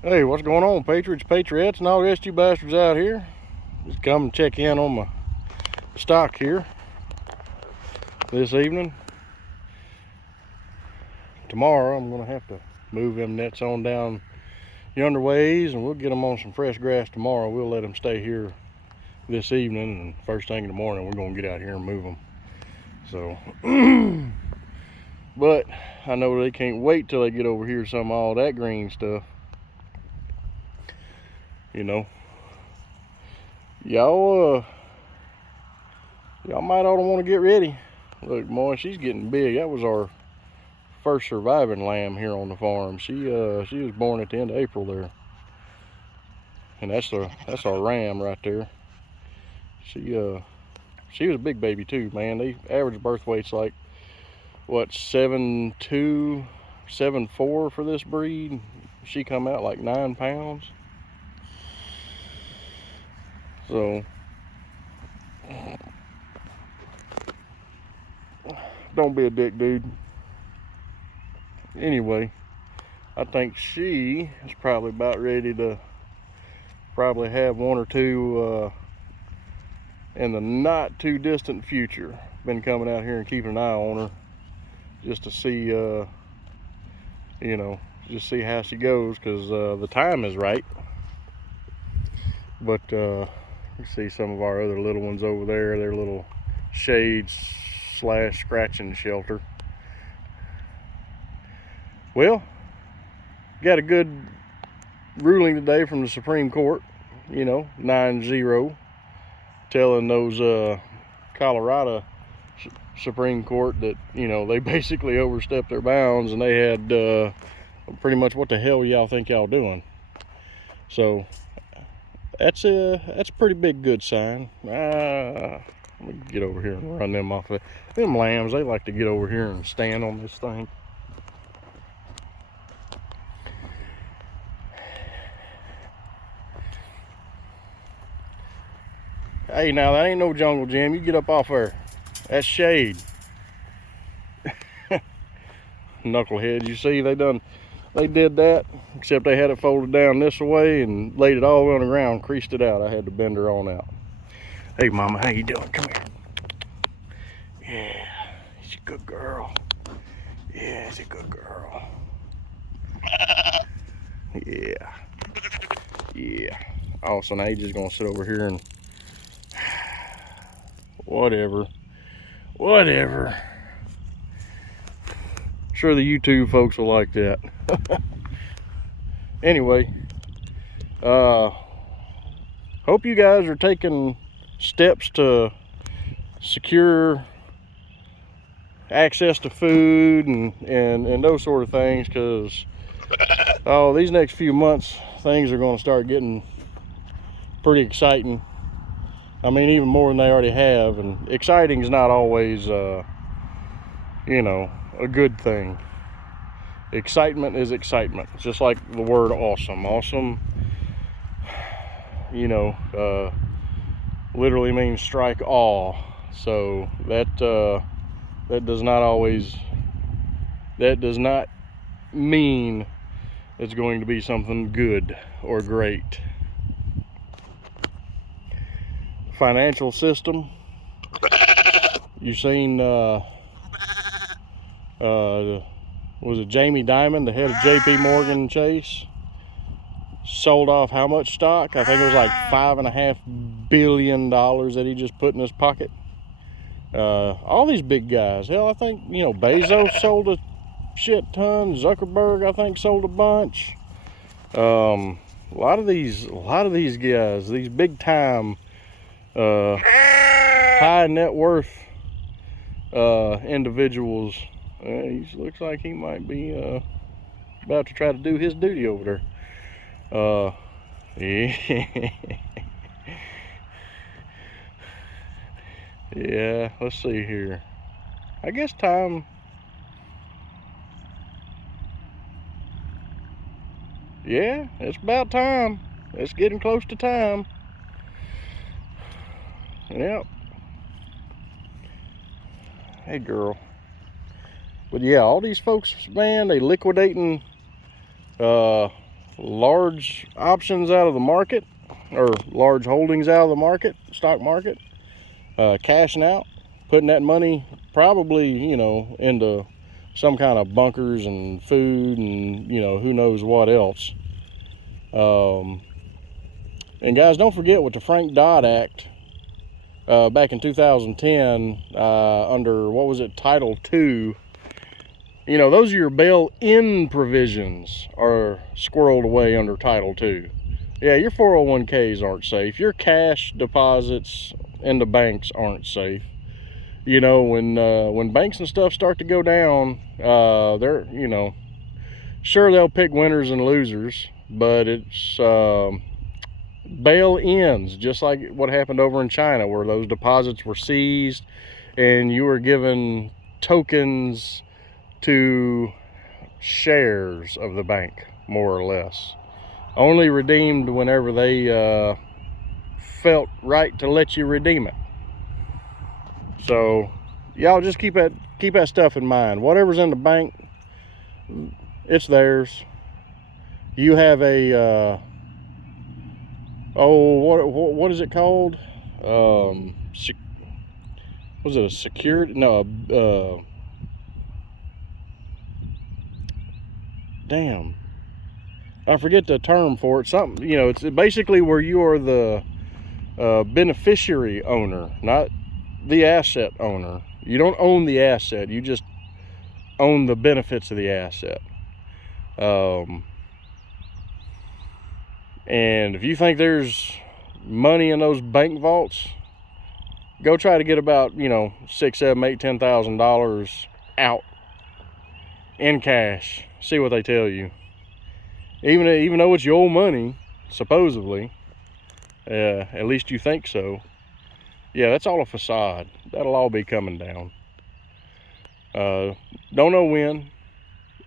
Hey, what's going on, Patriots, Patriots, and all the rest of you bastards out here? Just come and check in on my stock here this evening. Tomorrow I'm going to have to move them nets on down yonder ways, and we'll get them on some fresh grass tomorrow. We'll let them stay here this evening, and first thing in the morning we're going to get out here and move them. So, but I know they can't wait till they get over here some of all that green stuff. You know, y'all might ought to want to get ready. Look, boy, she's getting big. That was our first surviving lamb here on the farm. She was born at the end of April there, and that's our ram right there. She was a big baby too, man. The average birth weight's like what, 7'2", 7'4" for this breed. She come out like 9 pounds. So don't be a dick, dude. Anyway, I think she is probably about ready to probably have one or two in the not too distant future. Been coming out here and keeping an eye on her just to see, just see how she goes, because the time is right. But you see some of our other little ones over there, their little shades / scratching shelter. Well, got a good ruling today from the Supreme Court, 9-0, telling those Colorado Supreme Court that, they basically overstepped their bounds, and they had pretty much, what the hell y'all think y'all doing? So that's a pretty big good sign. Let me get over here and run them off of them lambs. They like to get over here and stand on this thing. Hey, now that ain't no jungle gym. You get up off there. That's shade. Knuckleheads, you see, they did that, except they had it folded down this way and laid it all the way on the ground, creased it out. I had to bend her on out. Hey, mama, how you doing? Come here. Yeah, she's a good girl. Yeah, she's a good girl. Yeah. Yeah. Oh, so now you're just gonna sit over here and whatever. Sure, the YouTube folks will like that. Anyway, hope you guys are taking steps to secure access to food and those sort of things, because these next few months things are going to start getting pretty exciting. I mean, even more than they already have. And exciting is not always a good thing. Excitement is excitement. It's just like the word awesome. Awesome, literally means strike awe. So that does not mean it's going to be something good or great. Financial system. You seen was it Jamie Dimon, the head of JP Morgan Chase, sold off how much stock? I think it was like $5.5 billion that he just put in his pocket. All these big guys. Hell, I think, Bezos sold a shit ton. Zuckerberg, I think, sold a bunch. A lot of these guys, these big time, high net worth individuals. He looks like he might be about to try to do his duty over there. Yeah. Yeah, let's see here. I guess time. Yeah, it's about time. It's getting close to time. Yep. Hey, girl. But yeah, all these folks, man, they liquidating large options out of the market, or large holdings out of the market, stock market, cashing out, putting that money probably, you know, into some kind of bunkers and food and, you know, who knows what else. And guys, don't forget with the Frank Dodd Act back in 2010, under, what was it, Title II, you know, those are your bail-in provisions are squirreled away under Title II. Yeah, your 401ks aren't safe. Your cash deposits in the banks aren't safe. You know, when banks and stuff start to go down, they're, you know, sure, they'll pick winners and losers, but it's bail-ins, just like what happened over in China, where those deposits were seized and you were given tokens to shares of the bank, more or less. Only redeemed whenever they felt right to let you redeem it. So y'all just keep that stuff in mind. Whatever's in the bank, it's theirs. You have a what is it called? Was it a security? No, damn, I forget the term for it. Something, you know, it's basically where you are the beneficiary owner, not the asset owner. You don't own the asset, you just own the benefits of the asset. And if you think there's money in those bank vaults, go try to get about, you know, $6,000, $7,000, $8,000, $10,000 out in cash. See what they tell you. Even though it's your money, supposedly, at least you think so. Yeah, that's all a facade. That'll all be coming down. Don't know when.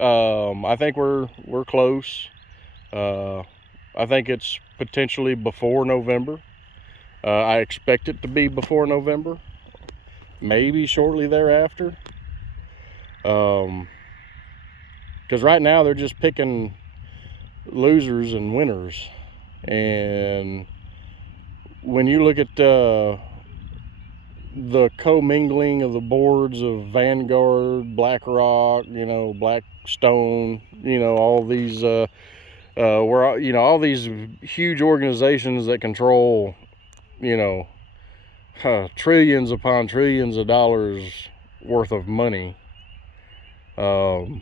I think we're close. I think it's potentially before November. I expect it to be before November, maybe shortly thereafter. Because right now they're just picking losers and winners. And when you look at the commingling of the boards of Vanguard, BlackRock, you know, Blackstone, you know, all these where, you know, all these huge organizations that control, you know, trillions upon trillions of dollars worth of money. You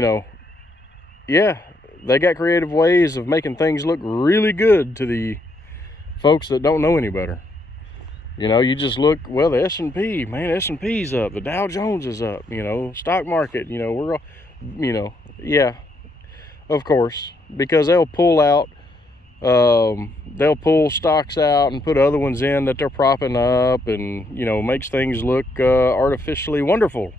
know, yeah, they got creative ways of making things look really good to the folks that don't know any better. You know, you just look, well, the S&P, man, S&P's up, the Dow Jones is up, you know, stock market, you know, we're all, you know, yeah, of course, because they'll pull stocks out and put other ones in that they're propping up, and, you know, makes things look artificially wonderful.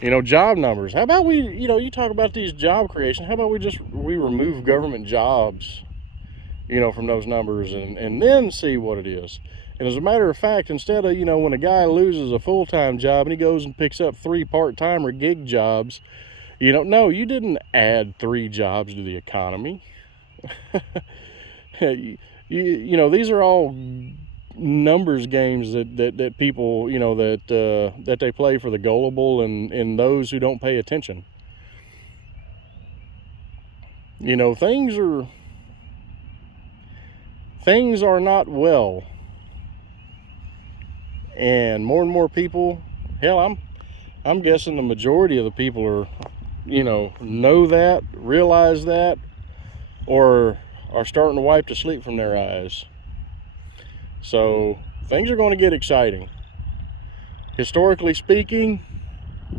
You know, job numbers. How about we, you know, you talk about these job creation, how about we remove government jobs, you know, from those numbers, and then see what it is. And as a matter of fact, instead of, you know, when a guy loses a full-time job and he goes and picks up 3 part-time or gig jobs, you know, no, you didn't add 3 jobs to the economy. you know, these are all numbers games that people, you know, that they play for the gullible and those who don't pay attention. You know, things are not well, and more people, hell, I'm guessing the majority of the people are, you know that, realize that, or are starting to wipe the sleep from their eyes. So things are going to get exciting. Historically speaking,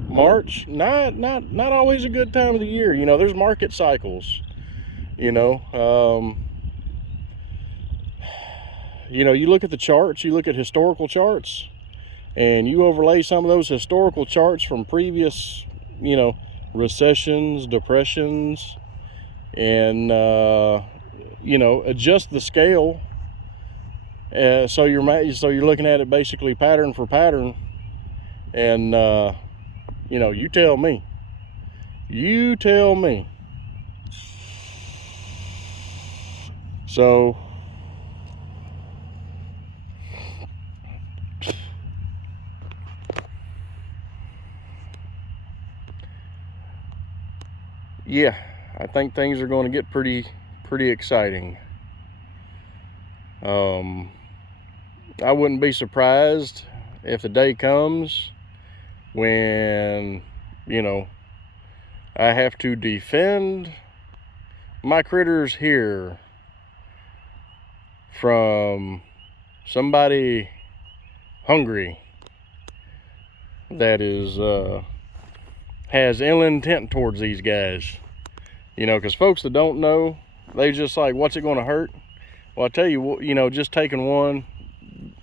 March, not always a good time of the year. You know, there's market cycles. You know, you look at the charts, you look at historical charts, and you overlay some of those historical charts from previous, you know, recessions, depressions, and you know, adjust the scale. So you're looking at it basically pattern for pattern, and you know, you tell me So yeah, I think things are going to get pretty exciting. I wouldn't be surprised if the day comes when, you know, I have to defend my critters here from somebody hungry that is has ill intent towards these guys. You know, because folks that don't know, they just like, what's it going to hurt? Well, I tell you, you know, just taking one,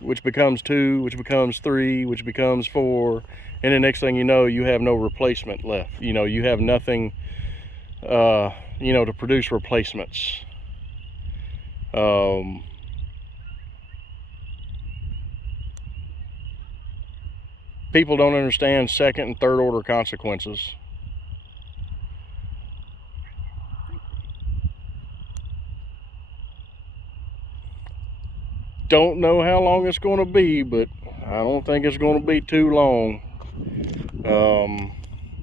which becomes two, which becomes three, which becomes four, and the next thing you know, you have no replacement left. You know, you have nothing, you know, to produce replacements. People don't understand second and third order consequences. Don't know how long it's going to be, but I don't think it's going to be too long.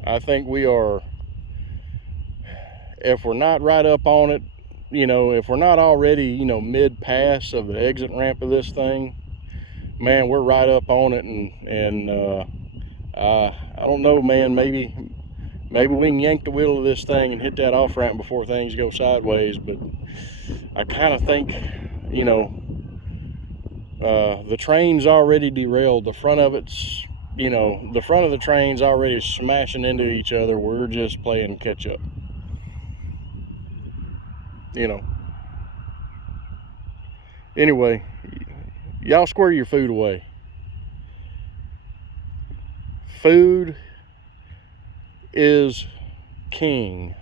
I think we are, if we're not right up on it, you know, if we're not already, you know, mid-pass of the exit ramp of this thing, man, we're right up on it. And I don't know, man, maybe we can yank the wheel of this thing and hit that off ramp before things go sideways. But I kind of think, you know, the train's already derailed. The front of it's, you know, the front of the train's already smashing into each other. We're just playing catch up, you know. Anyway, y'all square your food away. Food is king.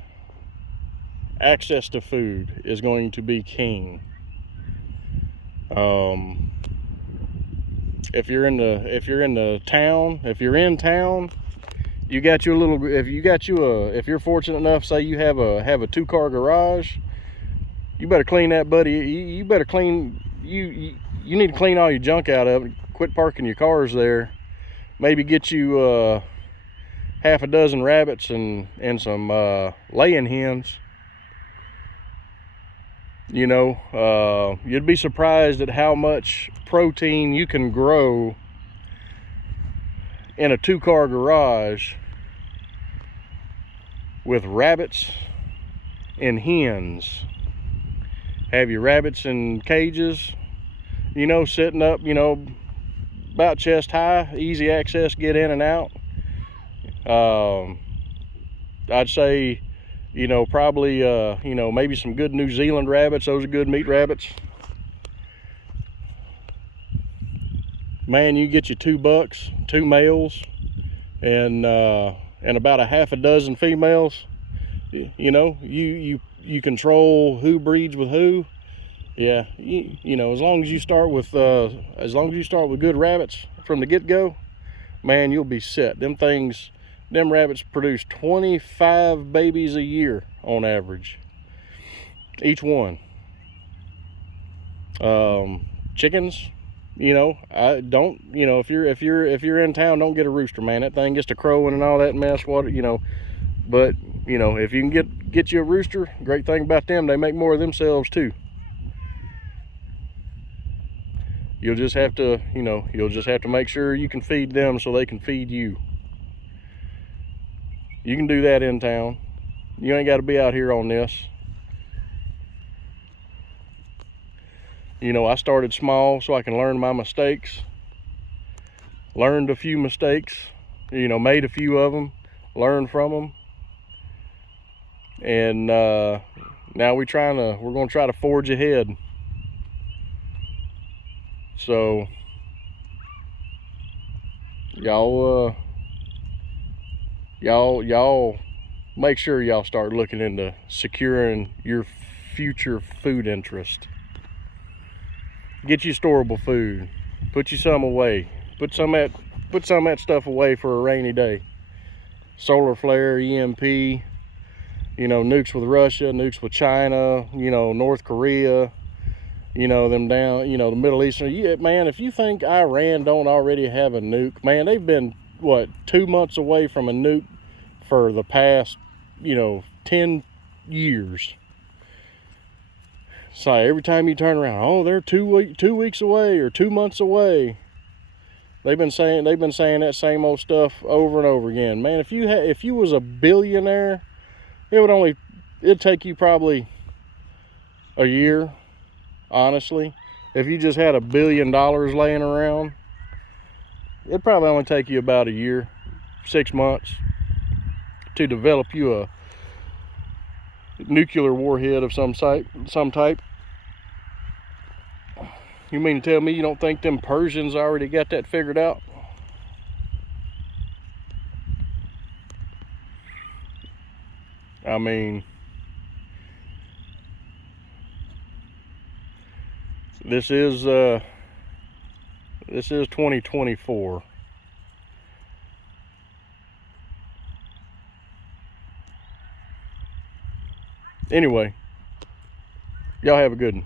Access to food is going to be king. If you're in town, you got your little, if you're fortunate enough, say you have a 2-car garage, you better clean that, buddy. You better clean, you need to clean all your junk out of it. Quit parking your cars there. Maybe get you half a dozen rabbits and some laying hens. You know, you'd be surprised at how much protein you can grow in a 2-car garage with rabbits and hens. Have your rabbits in cages, you know, sitting up, you know, about chest high, easy access, get in and out. I'd say, you know, probably, you know, maybe some good New Zealand rabbits. Those are good meat rabbits. Man, you get you 2 bucks, 2 males, and about a half a dozen females. You know, you control who breeds with who. Yeah, you know, as long as you start with good rabbits from the get-go, man, you'll be set. Them rabbits produce 25 babies a year on average, each one. Chickens, you know, you know, if you're in town, don't get a rooster, man. That thing gets to crowing and all that mess. You know, but you know, if you can get you a rooster, great thing about them, they make more of themselves too. You'll just have to, you know, make sure you can feed them so they can feed you. You can do that in town. You ain't got to be out here on this. You know, I started small so I can learn my mistakes. Learned a few mistakes, you know, made a few of them, learned from them. And now we're going to try to forge ahead. So y'all make sure y'all start looking into securing your future food interest. Get you storable food. Put you some away. Put some of that stuff away for a rainy day. Solar flare, EMP, you know, nukes with Russia, nukes with China, you know, North Korea. You know, them down, you know, the Middle Eastern. Man, if you think Iran don't already have a nuke, man, they've been, what, 2 months away from a nuke for the past, 10 years. So every time you turn around, oh, they're 2 weeks away or 2 months away. They've been saying that same old stuff over and over again. Man, if you was a billionaire, it'd take you probably a year. Honestly, if you just had $1 billion laying around, it'd probably only take you about a year, 6 months to develop you a nuclear warhead of some type. You mean to tell me you don't think them Persians already got that figured out? I mean, this is 2024. Anyway, y'all have a good one.